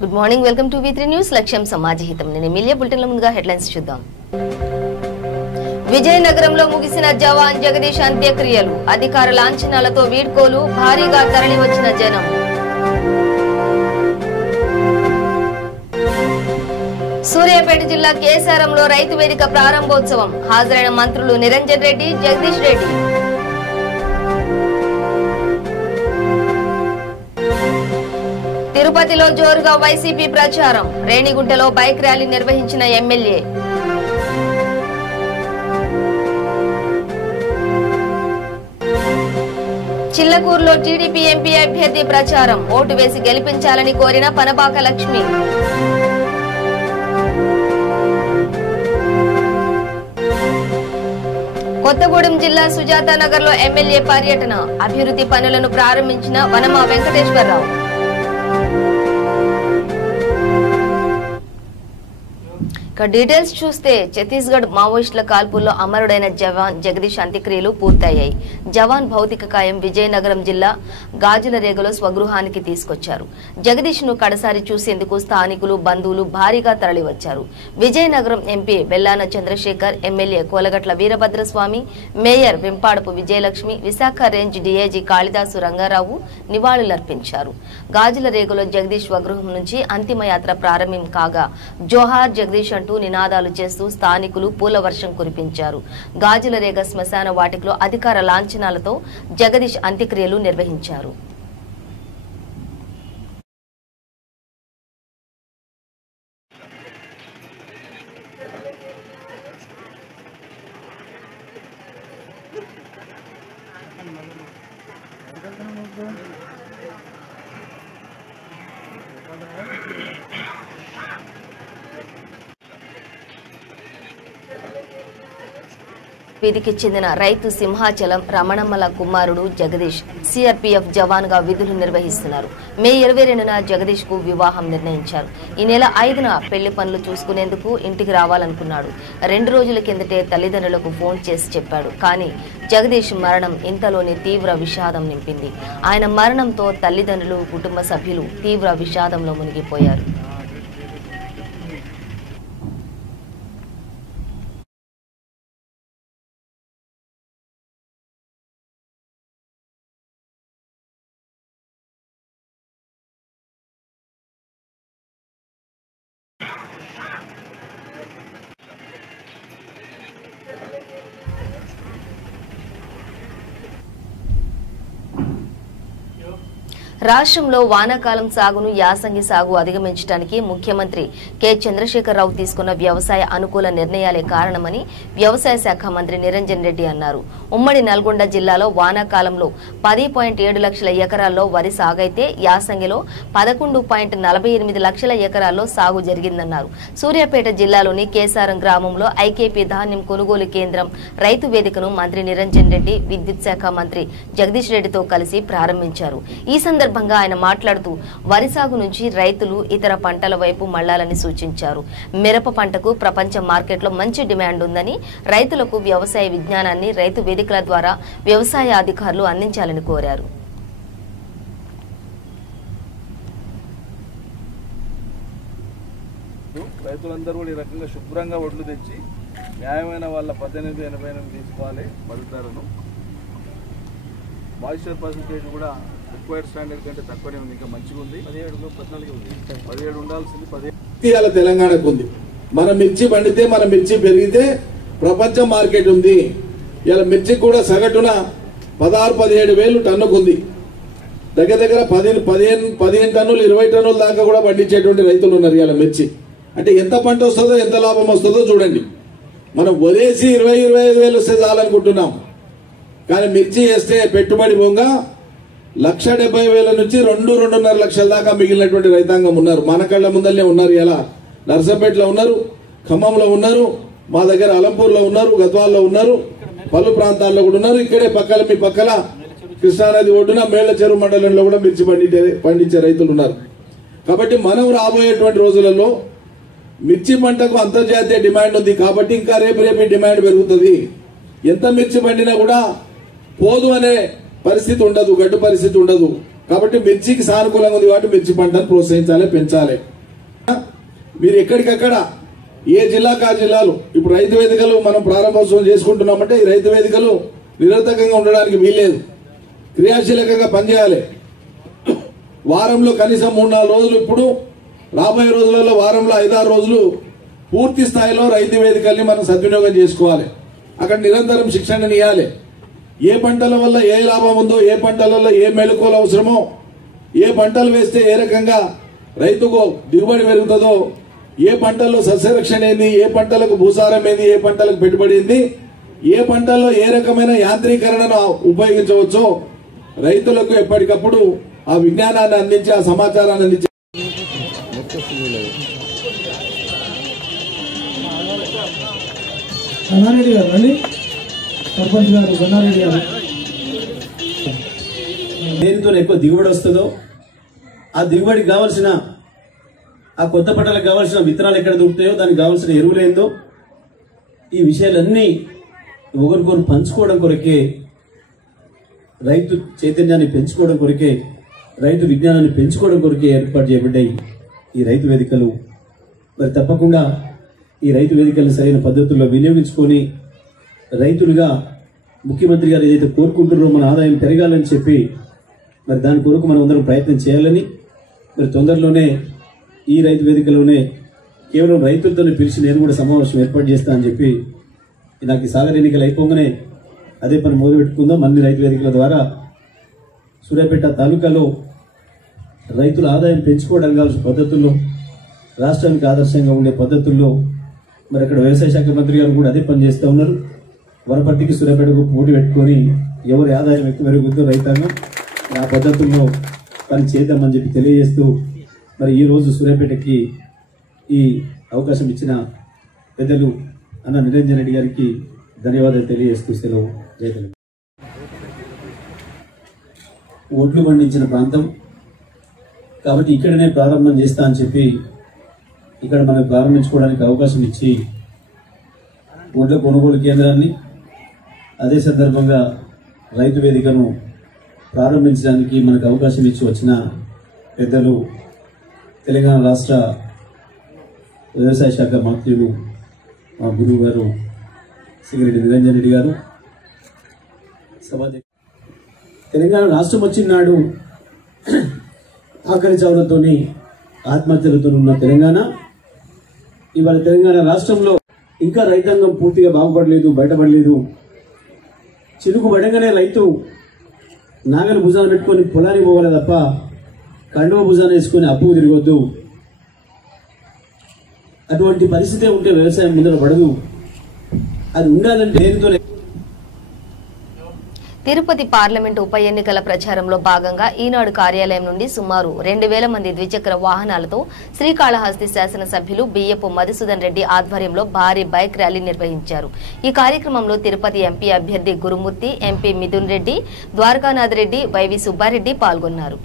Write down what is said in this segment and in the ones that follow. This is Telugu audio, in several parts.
Good morning, welcome to V3 news. లక్ష్యం సమాజహితం. నేను ఎమ్మెల్యే బులెటిన్ల ముందుగా హెడ్లైన్స్ చూద్దాం. విజయనగరంలో ముగిసిన జవాన్ జగదీష్ అంత్యక్రియలు. అధికార లాంఛనాలతో వీడ్కోలు. భారీగా తరలివచ్చిన జనం. సూర్యాపేట జిల్లా కేసారంలో రైతు వేదిక ప్రారంభోత్సవం. హాజరైన మంత్రులు నిరంజన్ రెడ్డి, జగదీష్ రెడ్డి. తిరుపతిలో జోరుగా వైసీపీ ప్రచారం. రేణిగుంటలో బైక్ ర్యాలీ నిర్వహించిన ఎమ్మెల్యే. చిల్లకూరులో టీడీపీ ఎంపీ అభ్యర్థి ప్రచారం. ఓటు వేసి గెలిపించాలని కోరిన పనబాక లక్ష్మి. కొత్తగూడెం జిల్లా సుజాత నగర్ లో ఎమ్మెల్యే పర్యటన. అభివృద్ధి పనులను ప్రారంభించిన వనమా వెంకటేశ్వరరావు. డీటెయిల్స్ చూస్తే ఛత్తీస్గఢ్ మావోయిస్టుల కాల్పుల్లో అమరుడైన జవాన్ జగదీష్ అంత్యక్రియలు పూర్తయ్యాయి. జవాన్ భౌతిక కాయం విజయనగరం జిల్లా గాజులరేగలో స్వగృహానికి తీసుకొచ్చారు. జగదీష్ ను కడసారి చూసేందుకు స్థానికులు, బంధువులు భారీగా తరలివచ్చారు. Vizianagaram MP Vellana Chandrasekhar, MLA Kolagatla Veerabhadraswamy, mayor Vempadapu Vijayalakshmi, Visakha range DIG Kalidasu Rangarao నివాళులర్పించారు. గాజులరేగలో జగదీష్ స్వగృహం నుంచి అంతిమయాత్ర ప్రారంభం కాగా జోహార్ జగదీష్ అంటూ నినాదాలు చేస్తూ స్థానికులు పూల వర్షం కురిపించారు. గాజులరేగ శ్మశాన వాటికలో అధికార లాంఛనాలతో జగదీష్ అంత్యక్రియలు నిర్వహించారు. వీధికి చెందిన రైతు సింహాచలం రమణమ్మల కుమారుడు జగదీష్ సిఆర్పీఎఫ్ జవాన్ గా విధులు నిర్వహిస్తున్నారు. మే 22న జగదీష్ కు వివాహం నిర్ణయించారు. ఈ నెల 5న పెళ్లి పనులు చూసుకునేందుకు ఇంటికి రావాలనుకున్నాడు. 2 రోజుల కిందటే తల్లిదండ్రులకు ఫోన్ చేసి చెప్పాడు. కానీ జగదీష్ మరణం ఇంతలోనే తీవ్ర విషాదం నింపింది. ఆయన మరణంతో తల్లిదండ్రులు, కుటుంబ సభ్యులు తీవ్ర విషాదంలో మునిగిపోయారు. రాష్ట్రంలో వానాకాలం సాగును యాసంగి సాగు అధిగమించడానికి ముఖ్యమంత్రి కె చంద్రశేఖరరావు తీసుకున్న వ్యవసాయ అనుకూల నిర్ణయాలే కారణమని వ్యవసాయ శాఖ మంత్రి నిరంజన్ రెడ్డి అన్నారు. ఉమ్మడి నల్గొండ జిల్లాలో వానాకాలంలో 10.7 లక్షల ఎకరాల్లో వరి సాగైతే యాసంగిలో 11.48 లక్షల ఎకరాల్లో సాగు జరిగిందన్నారు. సూర్యాపేట జిల్లాలోని కేసారం గ్రామంలో ఐకేపీ ధాన్యం కొనుగోలు కేంద్రం, రైతు వేదికను మంత్రి నిరంజన్ రెడ్డి విద్యుత్ శాఖ మంత్రి జగదీష్ రెడ్డితో కలిసి ప్రారంభించారు. ఈ సందర్భంగా ఆయన మాట్లాడుతూ వరి సాగు నుంచి రైతులు ఇతర పంటల వైపు మళ్లాలని సూచించారు. మిరప పంటకు ప్రపంచ మార్కెట్లో మంచి డిమాండ్ ఉందని, రైతులకు వ్యవసాయ విజ్ఞానాన్ని రైతు వేదికల ద్వారా వ్యవసాయ అధికారులు అందించాలని కోరారు. రైతులందరూ కూడా ఈ రకంగా శుభ్రంగా ఒడ్లు తెచ్చి న్యాయమైన వాళ్ళ 18-88 తీసుకోవాలి. మద్దతులను మాయిశ్చర్ పర్సెంటేజ్ కూడా రిక్వైర్డ్ స్టాండర్డ్ కంటే తక్కువనే ఉంది, ఇంకా మంచిగా ఉంది. 17-14 ఉంది, 17 ఉండాల్సింది 17 తెలంగాణకు ఉంది. మన మిర్చి పండితే, మన మిర్చి పెరిగితే ప్రపంచ మార్కెట్ ఉంది. ఇలా మిర్చి కూడా సగటున 16-17 వేలు టన్నుకుంది. దగ్గర దగ్గర 15 టన్నులు 20 టన్నుల దాకా కూడా పండించేటువంటి రైతులు ఉన్నారు. ఇలా మిర్చి అంటే ఎంత పంట వస్తుందో, ఎంత లాభం వస్తుందో చూడండి. మనం వరేసి 20-25 వేలు వస్తే చాలనుకుంటున్నాం. కానీ మిర్చి వేస్తే పెట్టుబడి పోగా 1,70,000 నుంచి 2-2.5 లక్షల దాకా మిగిలినటువంటి రైతాంగం ఉన్నారు. మన కళ్ళ ముందరనే ఉన్నారు. ఇలా నర్సంపేటలో ఉన్నారు, ఖమ్మంలో ఉన్నారు, మా దగ్గర అలంపూర్లో ఉన్నారు, గద్వాల్లో ఉన్నారు, పలు ప్రాంతాల్లో కూడా ఉన్నారు. ఇక్కడే పక్కల మీ పక్కల కృష్ణానది ఒడ్డున మేళ్ల చెరువు మండలంలో కూడా మిర్చి పండించే రైతులు ఉన్నారు. కాబట్టి మనం రాబోయేటువంటి రోజులలో మిర్చి పంటకు అంతర్జాతీయ డిమాండ్ ఉంది. కాబట్టి ఇంకా రేపు డిమాండ్ పెరుగుతుంది. ఎంత మిర్చి పండినా కూడా పోదు అనే పరిస్థితి ఉండదు, గడ్డు పరిస్థితి ఉండదు. కాబట్టి మిర్చికి సానుకూలంగా ఉంది కాబట్టి మిర్చి పంటను ప్రోత్సహించాలి, పెంచాలి. మీరు ఎక్కడికక్కడ ఏ జిల్లాకు ఆ జిల్లాలు ఇప్పుడు రైతు వేదికలు మనం ప్రారంభోత్సవం చేసుకుంటున్నామంటే ఈ రైతు వేదికలు నిరర్థకంగా ఉండడానికి వీల్లేదు, క్రియాశీలకంగా పనిచేయాలి. వారంలో కనీసం 3-4 రోజులు, ఇప్పుడు రాబోయే రోజులలో వారంలో 5-6 రోజులు పూర్తి స్థాయిలో రైతు వేదికల్ని మనం సద్వినియోగం చేసుకోవాలి. అక్కడ నిరంతరం శిక్షణ ఇవ్వాలి. ఏ పంటల వల్ల ఏ లాభం ఉందో, ఏ పంటలలో ఏ మెళకువలు అవసరమో, ఏ పంటలు వేస్తే ఏ రకంగా రైతుకు దిగుబడి పెరుగుతుందో, ఏ పంటల్లో సస్యరక్షణ ఏంది, ఏ పంటలకు భూసారం ఏంది, ఏ పంటలకు పెట్టుబడి ఏంది, ఏ పంటల్లో ఏ రకమైన యాంత్రీకరణను ఉపయోగించవచ్చో రైతులకు ఎప్పటికప్పుడు ఆ విజ్ఞానాన్ని అందించి ఆ సమాచారాన్ని అందించి గన్నారెడ్డి గారు అండి, సర్పంచ్ గారు గన్నారెడ్డి గారు. దేనితో ఎక్కువ దిగుబడి వస్తుందో ఆ దిగుబడికి కావాల్సిన, ఆ కొత్త పంటలకు కావాల్సిన విత్తనాలు ఎక్కడ దొరుకుతాయో, దానికి కావాల్సిన ఎరువులు ఏందో, ఈ విషయాలన్నీ ఒకరికొకరు పంచుకోవడం కొరకే, రైతు చైతన్యాన్ని పెంచుకోవడం కొరకే, రైతు విజ్ఞానాన్ని పెంచుకోవడం కొరకే ఏర్పాటు చేయబడ్డాయి ఈ రైతు వేదికలు. మరి తప్పకుండా ఈ రైతు వేదికలను సరైన పద్ధతుల్లో వినియోగించుకొని రైతులుగా ముఖ్యమంత్రి గారు ఏదైతే కోరుకుంటున్నారో మన ఆదాయం పెరగాలని చెప్పి, మరి దాని కొరకు మనం అందరం ప్రయత్నం చేయాలని, మరి తొందరలోనే ఈ రైతు వేదికలోనే కేవలం రైతులతోనే పిలిచి నేను కూడా సమావేశం ఏర్పాటు చేస్తా అని చెప్పి, నాకు ఈ సాగర్ ఎన్నికలు అయిపోగానే అదే పని మొదలుపెట్టుకుందాం. అన్ని రైతు వేదికల ద్వారా సూర్యాపేట తాలూకాలో రైతుల ఆదాయం పెంచుకోవడానికి కావాల్సిన పద్ధతుల్లో, రాష్ట్రానికి ఆదర్శంగా ఉండే పద్ధతుల్లో మరి అక్కడ వ్యవసాయ శాఖ మంత్రి గారు కూడా అదే పని చేస్తూ ఉన్నారు. వరపర్తికి సూర్యాపేటకు పోటీ పెట్టుకొని ఎవరి ఆదాయం ఎక్కువ పెరుగుతుందో రైతాంగం ఆ పద్ధతుల్లో పని చేద్దామని చెప్పి తెలియజేస్తూ, మరి ఈ రోజు సూర్యాపేటకి ఈ అవకాశం ఇచ్చిన పెద్దలు అన్న నిరంజన్ రెడ్డి గారికి ధన్యవాదాలు తెలియజేస్తూ సెలవు. జై తెలంగాణ. ఓట్లు పండించిన ప్రాంతం కాబట్టి ఇక్కడనే ప్రారంభం చేస్తా అని చెప్పి ఇక్కడ మనం ప్రారంభించుకోవడానికి అవకాశం ఇచ్చి ఓట్ల కొనుగోలు కేంద్రాన్ని, అదే సందర్భంగా రైతు వేదికను ప్రారంభించడానికి మనకు అవకాశం ఇచ్చి వచ్చిన పెద్దలు తెలంగాణ రాష్ట్ర వ్యవసాయ శాఖ మంత్రులు మా గురువు గారు సింగిరెడ్డి నిరంజన్ రెడ్డి గారు, తెలంగాణ రాష్ట్రం వచ్చిన నాడు ఆఖరి చావులతోని ఆత్మహత్యలతో ఉన్న తెలంగాణ, ఇవాళ తెలంగాణ రాష్ట్రంలో ఇంకా రైతాంగం పూర్తిగా బాగుపడలేదు, బయటపడలేదు. చిలుకు పడగానే రైతు నాగలి భుజాన పెట్టుకొని పొలానికి పోవాలి తప్ప కండువ భుజాన వేసుకొని అప్పుకు తిరగొద్దు. అటువంటి పరిస్థితే ఉంటే వ్యవసాయం ముందర పడదు. అది ఉండాలంటే దేనితో. తిరుపతి పార్లమెంటు ఉప ఎన్నికల ప్రచారంలో భాగంగా ఈనాడు కార్యాలయం నుండి సుమారు 2000 మంది ద్విచక్ర వాహనాలతో శ్రీకాళహస్తి శాసనసభ్యులు బియ్యపు మధుసూదన్ రెడ్డి ఆధ్వర్యంలో భారీ బైక్ ర్యాలీ నిర్వహించారు. ఈ కార్యక్రమంలో తిరుపతి ఎంపీ అభ్యర్థి గురుమూర్తి, ఎంపీ మిథున్ రెడ్డి, ద్వారకానాథ్ రెడ్డి, వైవి సుబ్బారెడ్డి పాల్గొన్నారు.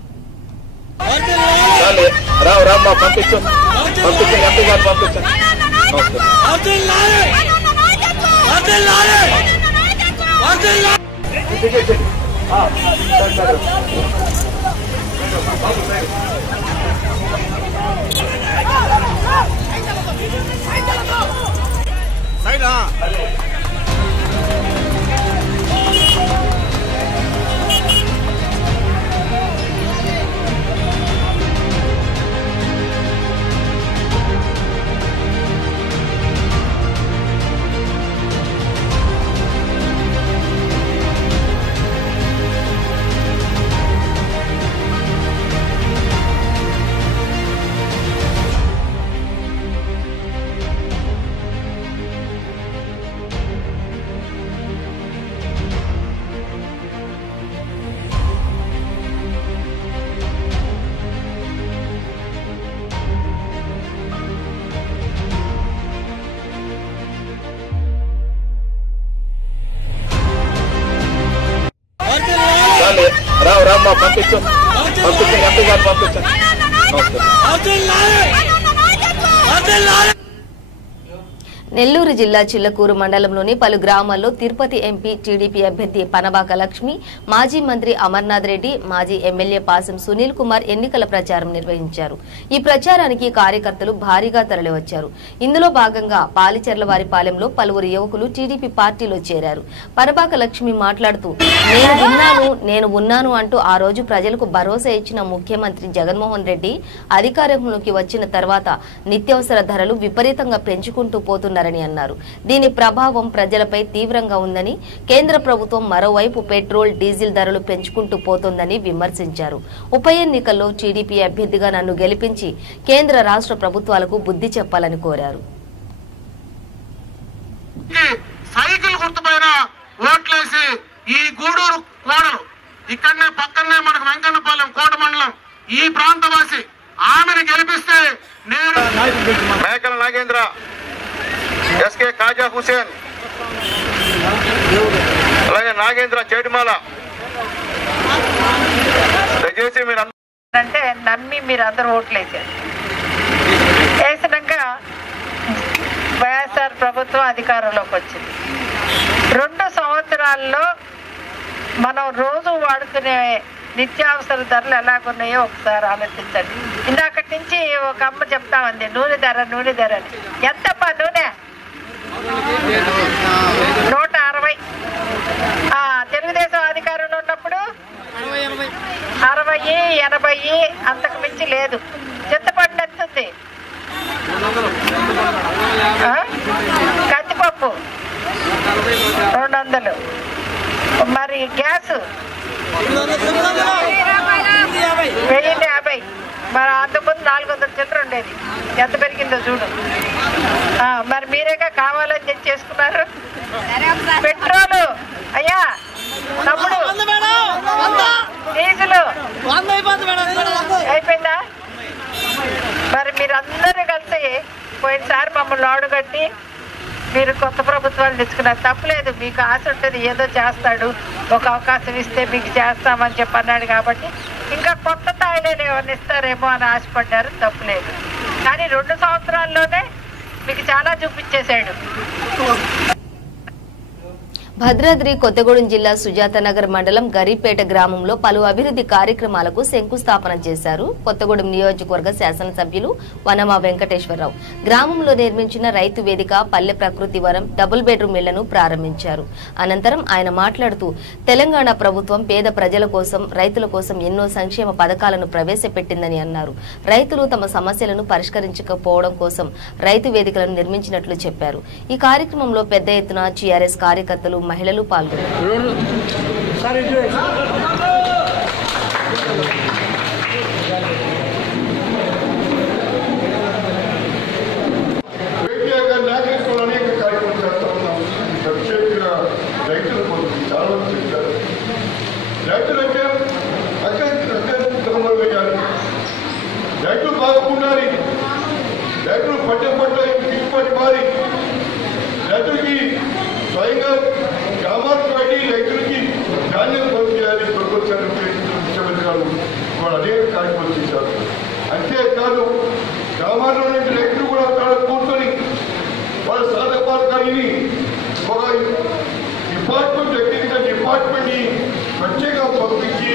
నెల్లూరు జిల్లా చిల్లకూరు మండలంలోని పలు గ్రామాల్లో తిరుపతి ఎంపీ టీడీపీ అభ్యర్థి పనబాక లక్ష్మి, మాజీ మంత్రి అమర్నాథ్ రెడ్డి, మాజీ ఎమ్మెల్యే పాసం సునీల్ కుమార్ ఎన్నికల ప్రచారం నిర్వహించారు. ఈ ప్రచారానికి కార్యకర్తలు భారీగా తరలివచ్చారు. ఇందులో భాగంగా పాలిచెర్లవారిపాలెంలో పలువురు యువకులు టీడీపీ పార్టీలో చేరారు. పనబాక లక్ష్మి మాట్లాడుతూ నేను ఉన్నాను అంటూ ఆ రోజు ప్రజలకు భరోసా ఇచ్చిన ముఖ్యమంత్రి జగన్మోహన్ రెడ్డి అధికారంలోకి వచ్చిన తర్వాత నిత్యావసర ధరలు విపరీతంగా పెంచుకుంటూ పోతున్నారని అన్నారు. దీని ప్రభావం ప్రజలపై తీవ్రంగా ఉందని, కేంద్ర ప్రభుత్వం మరోవైపు పెట్రోల్, డీజిల్ ధరలు పెంచుకుంటూ పోతోందని విమర్శించారు. ఉప ఎన్నికల్లో టీడీపీ అభ్యర్థిగా నన్ను గెలిపించి కేంద్ర రాష్ట్ర ప్రభుత్వాలకు బుద్ధి చెప్పాలని కోరారు. సైకిల్ గుర్తుపైన ఓట్లేసి ఈ గూడూరు కోడలు ఇక్కడనే పక్కనే మనకు వెంకన్నపాలెం కోట మండలం ఈ ప్రాంతవాసి ఆమెను గెలిపిస్తే నేను మేకల నాగేంద్ర, ఎస్కే కాజా హుసేన్, అలాగే నాగేంద్ర చేటిమాల, దయచేసి మీరు అంటే నమ్మి మీరు అందరూ ఓట్లేసారు. వేసినాక వైఎస్ఆర్ ప్రభుత్వం అధికారంలోకి వచ్చింది. 2 సంవత్సరాల్లో మనం రోజు వాడుకునే నిత్యావసర ధరలు ఎలాగున్నాయో ఒకసారి ఆలోచించండి. ఇందాకటి నుంచి ఒక అమ్మ చెప్తా ఉంది నూనె ధర అని. ఎంతమ్మా నూనె? 160. తెలుగుదేశం అధికారంలో ఉన్నప్పుడు 60, 80 అంతకు మించి లేదు. చింతపండు ఎంత ఉంది? కందిపప్పు 200. మరి గ్యాస్ 1050. మరి అంతకుముందు 400 చిల్లర ఉండేది. ఎంత పెరిగిందో చూడు. మరి మీరేగా కావాలని తెచ్చేసుకున్నారు. పెట్రోలు అయ్యా తమ్ముడు, డీజిల్ అయిపోయిందా? మరి మీరందరూ కలిసి పోయినసారి మమ్మల్ని ఆడుగట్టి మీరు కొత్త ప్రభుత్వాలు తెచ్చుకున్నారు. తప్పులేదు, మీకు ఆశ ఉంటుంది ఏదో చేస్తాడు, ఒక అవకాశం ఇస్తే మీకు చేస్తామని చెప్పి అన్నాడు. కాబట్టి ఇంకా కొత్త తాయిలేని ఏమన్నా ఇస్తారేమో అని ఆశపడ్డారు. తప్పులేదు. కానీ 2 సంవత్సరాల్లోనే మీకు చాలా చూపించేశాడు. భద్రాద్రి కొత్తగూడెం జిల్లా సుజాతనగర్ మండలం గరీపేట గ్రామంలో పలు అభివృద్ధి కార్యక్రమాలకు శంకుస్థాపన చేశారు. కొత్తగూడెం నియోజకవర్గ శాసనసభ్యులు వనమా వెంకటేశ్వరరావు గ్రామంలో నిర్మించిన రైతు వేదిక, పల్లె ప్రకృతి వనం, డబుల్ బెడ్రూమ్ ఇళ్లను ప్రారంభించారు. అనంతరం ఆయన మాట్లాడుతూ తెలంగాణ ప్రభుత్వం పేద ప్రజల కోసం, రైతుల కోసం ఎన్నో సంక్షేమ పథకాలను ప్రవేశపెట్టిందని అన్నారు. రైతులు తమ సమస్యలను పరిష్కరించకపోవడం కోసం రైతు వేదికలను నిర్మించినట్లు చెప్పారు. ఈ కార్యక్రమంలో పెద్ద ఎత్తున టీఆర్ఎస్ కార్యకర్తలు, మహిళలు పాల్గొన్నారు. రైతులు బాగుండాలి, రైతులు పట్టే రైతులకి స్వయంగా గ్రామాలకు వెళ్ళి రైతులకి ధాన్యం పంపించాలి. ప్రభుత్వాలు ముఖ్యమంత్రి గారు వాళ్ళు అనేక కార్యక్రమాలు చేశారు. అంతేకాదు గ్రామాల్లో నుండి రైతులు కూడా అక్కడ కూర్చొని వాళ్ళ సాధకాలని ఒక డిపార్ట్మెంట్, అగ్రికల్చర్ డిపార్ట్మెంట్ని ప్రత్యేకంగా పంపించి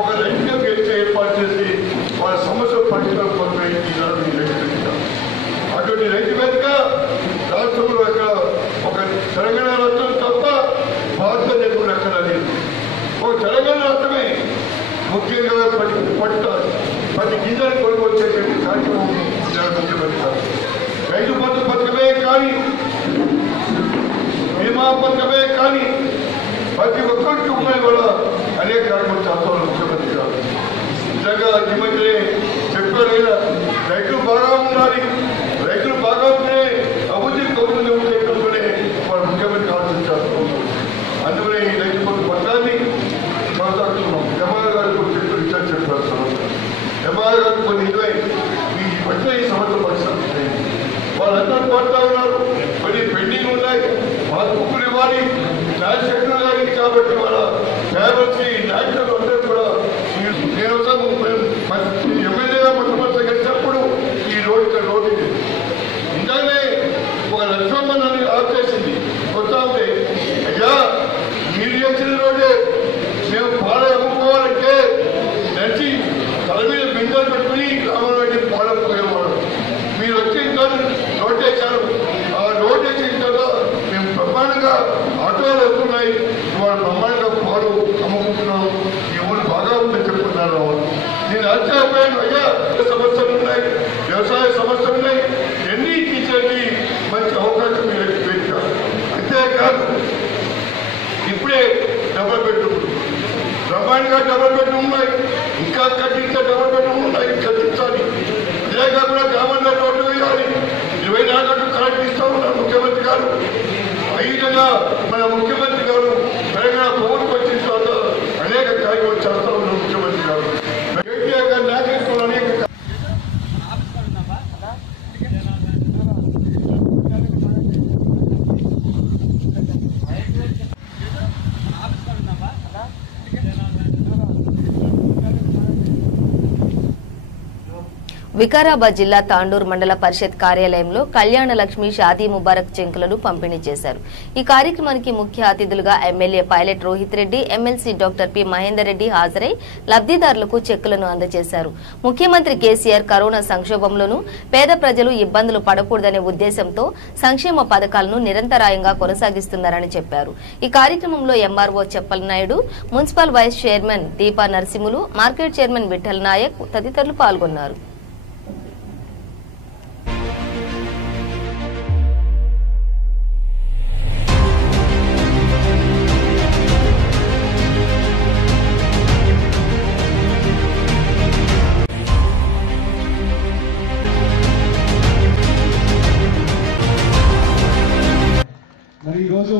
ఒక రైతుగా గెలిచే ఏర్పాటు చేసి వాళ్ళ సమస్యలు పరిష్కారం పొందుతారు. అటువంటి రైతు వేదిక రాష్ట్రంలో ఎక్కడ ఒక తెలంగాణ రాష్ట్రం తప్ప భారతదేశంలో ఎక్కడ లేదు. ఒక తెలంగాణ రాష్ట్రమే ముఖ్యంగా ప్రతి గింజలు కొనుగోలు చేసే కార్యక్రమం ముఖ్యమంత్రి గారు. రైతు బంధు పథకమే కానీ, బీమా పథకమే కానీ ప్రతి ఒక్కరికి ఉన్నాయి కూడా అనేక కార్యక్రమాలు చేస్తున్నారు ముఖ్యమంత్రి గారు. నిజంగా ఈ మధ్యనే చెప్పారు కదా, రైతులు బాగా ఉండాలి, రైతులు బాగా ఉంటే అభివృద్ధి కౌరులు ఉండే వాళ్ళు ముఖ్యమంత్రి ఆలోచించారు. అందుకనే ఈ రైతు బంధు పథకాన్ని కొనసాగుతున్నాం. ఎంఆర్ గారు చెప్పారు. ఎంఆర్ గారు కొన్ని ఇరవై ఈ పట్ల ఈ సమస్య పరిస్థితి వాళ్ళందరూ పడుతూ ఉన్నారు. కొన్ని పెండింగ్ ఉన్నాయి, పాస్బుక్లు ఇవ్వాలి, ల్యాండ్ సెక్టర్ గారికి. కాబట్టి వాళ్ళ ట్రావెల్స్కి ల్యాండ్ అందరూ కూడా నేను ఎమ్మెల్యేగా మొట్టమొదటి గెలిచినప్పుడు ఈ రోడ్డు ఇందాకనే ఒక లక్ష్యం వికారాబాద్ జిల్లా తాండూరు మండల పరిషత్ కార్యాలయంలో కళ్యాణ లక్ష్మి షాదీ ముబారక్ చెక్కులను పంపిణీ చేశారు. ఈ కార్యక్రమానికి ముఖ్య అతిథులుగా MLA pilot Rohit Reddy, MLC doctor P Mahender Reddy హాజరై లబ్ధిదారులకు చెక్కులను అందజేశారు. ముఖ్యమంత్రి కేసీఆర్ కరోనా సంక్షోభంలోనూ పేద ప్రజలు ఇబ్బందులు పడకూడదనే ఉద్దేశంతో సంక్షేమ పథకాలను నిరంతరాయంగా కొనసాగిస్తున్నారని చెప్పారు. ఈ కార్యక్రమంలో MRO Cheppalanaidu, municipal vice chairman Deepa Narasimhulu, market chairman Vithal Naik తదితరులు పాల్గొన్నారు. మరి ఈరోజు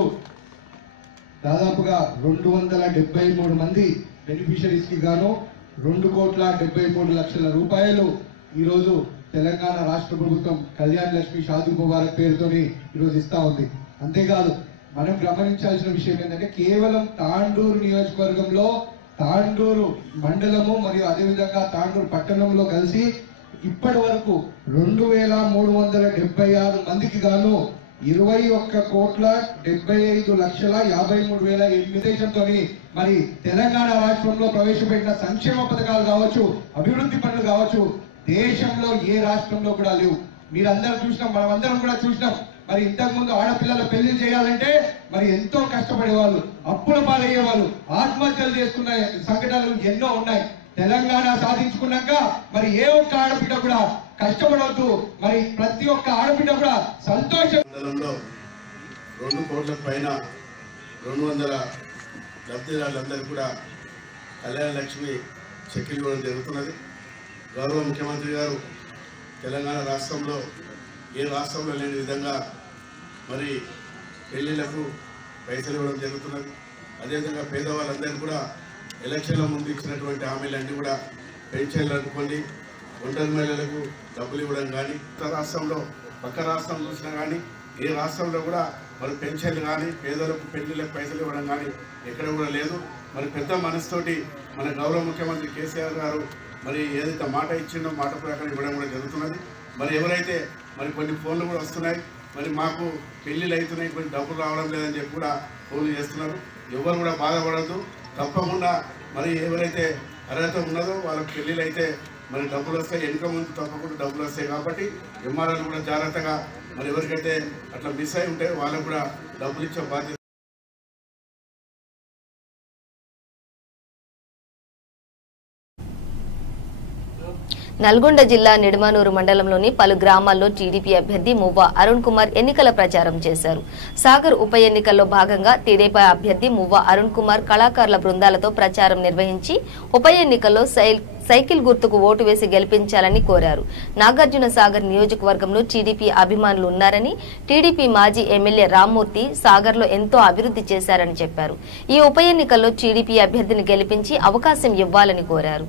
దాదాపుగా 273 మంది బెనిఫిషరీస్ కి గాను 2,73,00,000 రూపాయలు ఈరోజు తెలంగాణ రాష్ట్ర ప్రభుత్వం కళ్యాణ్ లక్ష్మి షాదీ ముబారక్ పేరుతోని ఈరోజు ఇస్తా ఉంది. అంతేకాదు మనం గమనించాల్సిన విషయం ఏంటంటే కేవలం తాండూరు నియోజకవర్గంలో తాండూరు మండలము మరియు అదేవిధంగా తాండూరు పట్టణంలో కలిసి ఇప్పటి వరకు 2,376 మందికి గాను 21,75,53,000 ఇన్విటేషన్తో మరి తెలంగాణ రాష్ట్రంలో ప్రవేశపెట్టిన సంక్షేమ పథకాలు కావచ్చు, అభివృద్ధి పనులు కావచ్చు, దేశంలో ఏ రాష్ట్రంలో కూడా లేవు. మీరందరూ చూసినాం, మనమందరం కూడా చూసినాం. మరి ఇంతకు ముందు ఆడపిల్లల పెళ్లి చేయాలంటే మరి ఎంతో కష్టపడేవాళ్ళు, అప్పుల పాలయ్యేవాళ్ళు, ఆత్మహత్యలు చేసుకున్న సంఘటనలు ఎన్నో ఉన్నాయి. తెలంగాణ సాధించుకున్నాక మరి ఏ ఒక్క ఆడబిడ్డ కూడా కష్టపడవద్దు, మరి ప్రతి ఒక్క ఆడబిడ్డ కూడా సంతోషం. 2 కోట్ల పైన 200 లబ్ధిదారులందరూ కూడా కళ్యాణ లక్ష్మి చెక్కులు ఇవ్వడం జరుగుతున్నది. గౌరవ ముఖ్యమంత్రి గారు తెలంగాణ రాష్ట్రంలో ఏ రాష్ట్రంలో లేని విధంగా మరి పెళ్లిళ్లకు పైసలు ఇవ్వడం జరుగుతున్నది. అదేవిధంగా పేదవాళ్ళందరూ కూడా ఎలక్షన్ల ముందు ఇచ్చినటువంటి హామీలన్నీ కూడా పెన్షన్లు అనుకోండి, ఒంటరి మహిళలకు డబ్బులు ఇవ్వడం కానీ, ఇతర రాష్ట్రంలో పక్క రాష్ట్రం చూసినా కానీ ఏ రాష్ట్రంలో కూడా మరి పెన్షన్లు కానీ పేదలకు పెళ్లిళ్ళకు పైసలు ఇవ్వడం కానీ ఎక్కడ కూడా లేదు. మరి పెద్ద మనసుతోటి మన గౌరవ ముఖ్యమంత్రి కేసీఆర్ గారు మరి ఏదైతే మాట ఇచ్చిందో మాట ప్రకారం ఇవ్వడం కూడా జరుగుతున్నది. మరి ఎవరైతే మరి కొన్ని ఫోన్లు కూడా వస్తున్నాయి, మరి మాకు పెళ్లిళ్ళు అవుతున్నాయి, కొన్ని డబ్బులు రావడం లేదని చెప్పి కూడా ఫోన్లు చేస్తున్నారు. ఎవరు కూడా బాధపడద్దు, తప్పకుండా మరి ఎవరైతే అర్హత ఉన్నదో వాళ్ళకి పెళ్లిళ్ళు అయితే మరి డబ్బులు వస్తాయి, వెనుక ముందు తప్పకుండా డబ్బులు వస్తాయి. కాబట్టి ఎంఆర్ఓలు కూడా జాగ్రత్తగా మరి ఎవరికైతే అట్లా మిస్ అయి ఉంటే వాళ్ళకు కూడా డబ్బులు ఇచ్చే బాధ్యత. నల్గొండ జిల్లా నిడమనూరు మండలంలోని పలు గ్రామాల్లో టీడీపీ అభ్యర్థి మువ్వ అరుణ్ కుమార్ ఎన్నికల ప్రచారం చేశారు. సాగర్ ఉప ఎన్నికల్లో భాగంగా టీడీపీ అభ్యర్థి మువ్వ అరుణ్ కుమార్ కళాకారుల బృందాలతో ప్రచారం నిర్వహించి ఉప ఎన్నికల్లో సైకిల్ గుర్తుకు ఓటు వేసి గెలిపించాలని కోరారు. నాగార్జున సాగర్ నియోజకవర్గంలో టీడీపీ అభిమానులు ఉన్నారని, టీడీపీ మాజీ ఎమ్మెల్యే రామ్మూర్తి సాగర్లో ఎంతో అభివృద్ధి చేశారని చెప్పారు. ఈ ఉప ఎన్నికల్లో టీడీపీ అభ్యర్థిని గెలిపించి అవకాశం ఇవ్వాలని కోరారు.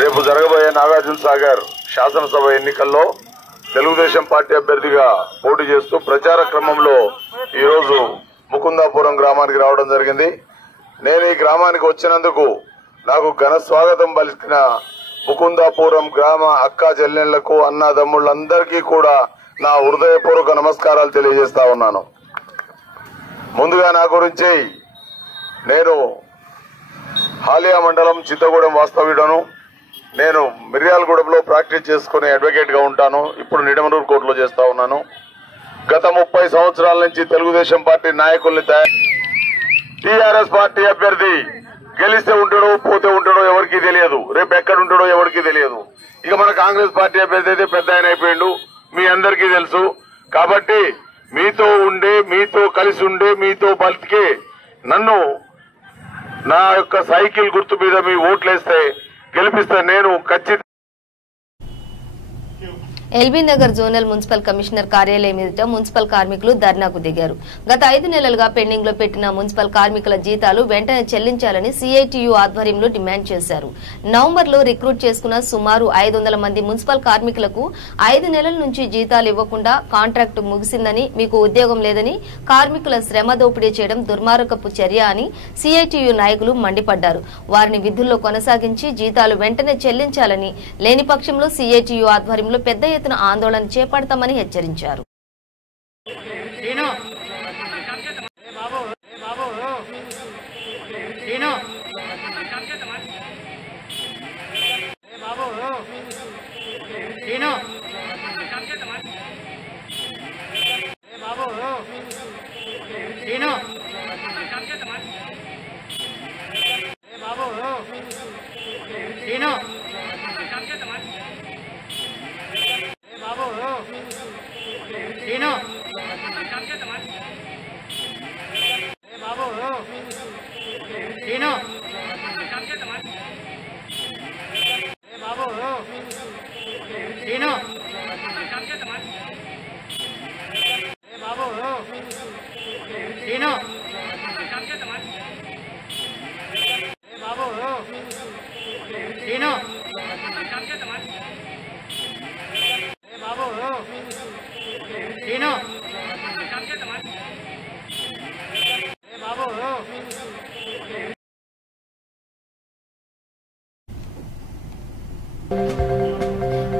రేపు జరగబోయే నాగార్జున సాగర్ శాసనసభ ఎన్నికల్లో తెలుగుదేశం పార్టీ అభ్యర్థిగా పోటీ చేస్తూ ప్రచార క్రమంలో ఈరోజు ముకుందాపురం గ్రామానికి రావడం జరిగింది. నేను ఈ గ్రామానికి వచ్చినందుకు నాకు ఘన స్వాగతం పలికిన ముకుందాపురం గ్రామ అక్క చెల్లెళ్లకు అన్నదమ్ముళ్ళందరికీ కూడా నా హృదయపూర్వక నమస్కారాలు తెలియజేస్తా ఉన్నాను. ముందుగా నా గురించి, నేను హాలియా మండలం చిత్తగూడెం వాస్తవ్యుడను. నేను మిర్యాలగూడెంలో ప్రాక్టీస్ చేసుకుని అడ్వకేట్ గా ఉంటాను. ఇప్పుడు నిడమనూరు కోర్టులో చేస్తా ఉన్నాను. గత 30 సంవత్సరాల నుంచి తెలుగుదేశం పార్టీ నాయకుల్ని టీఆర్ఎస్ పార్టీ అభ్యర్థి గెలిస్తే ఉంటాడో పోతే ఉంటాడో ఎవరికి తెలియదు, రేపు ఎక్కడ ఉంటాడో ఎవరికి తెలియదు. ఇక మన కాంగ్రెస్ పార్టీ అభ్యర్థి అయితే పెద్ద ఆయన అయిపోయిండు, మీ అందరికీ తెలుసు. కాబట్టి మీతో ఉండే, మీతో కలిసి ఉండే, మీతో బతికే నన్ను నా యొక్క సైకిల్ గుర్తు మీద మీ ఓట్లేస్తే గెలిపిస్తే నేను ఖచ్చితంగా. LB Nagar zonal municipal commissioner కార్యాలయం ఎదుట మున్సిపల్ కార్మికులు ధర్నాకు దిగారు. గత 5 నెలలుగా పెండింగ్ లో పెట్టిన మున్సిపల్ కార్మికుల జీతాలు వెంటనే చెల్లించాలని సిఐటియు ఆధ్వర్యంలో డిమాండ్ చేశారు. నవంబర్లో రిక్రూట్ చేసుకున్న సుమారు 500 మంది మున్సిపల్ కార్మికులకు 5 నెలల నుంచి జీతాలు ఇవ్వకుండా కాంట్రాక్టు ముగిసిందని, మీకు ఉద్యోగం లేదని, కార్మికుల శ్రమ దోపిడీ చేయడం దుర్మార్గపు చర్య అని సిఐటియు నాయకులు మండిపడ్డారు. వారిని విధుల్లో కొనసాగించి జీతాలు వెంటనే చెల్లించాలని, లేని పక్షంలో సిఐటియు ఆధ్వర్యంలో పెద్ద ఎత్తున ఆందోళన చేపడతామని హెచ్చరించారు.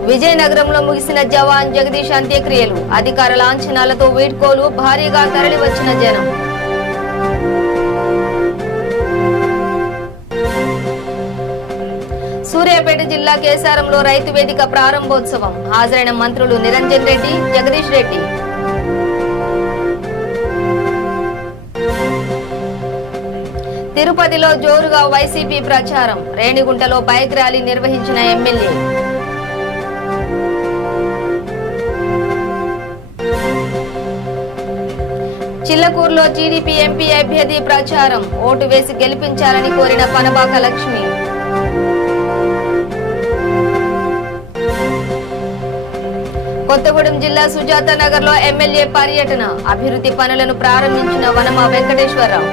విజయనగరంలో ముగిసిన జవాన్ జగదీష్ అంత్యక్రియలు. అధికార లాంఛనాలతో వీడ్కోలు, భారీగా తరలివచ్చిన జనం. సూర్యాపేట జిల్లా కేసారంలో రైతు వేదిక ప్రారంభోత్సవం. హాజరైన మంత్రులు నిరంజన్ రెడ్డి, జగదీష్ రెడ్డి. తిరుపతిలో జోరుగా వైసీపీ ప్రచారం. రేణిగుంటలో బైక్ ర్యాలీ నిర్వహించిన ఎమ్మెల్యే. చిల్లకూరులో టీడీపీ ఎంపీ అభ్యర్థి ప్రచారం. ఓటు వేసి గెలిపించాలని కోరిన పనబాక లక్ష్మి. కొత్తగూడెం జిల్లా సుజాత నగర్ లో ఎమ్మెల్యే పర్యటన. అభివృద్ధి పనులను ప్రారంభించిన వనమ వెంకటేశ్వరరావు.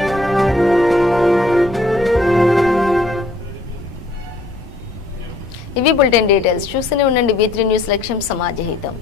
ఇవి బులెటిన్ డీటెయిల్స్. చూస్తూనే ఉండండి V3 న్యూస్. లక్ష్యం సమాజ హితం.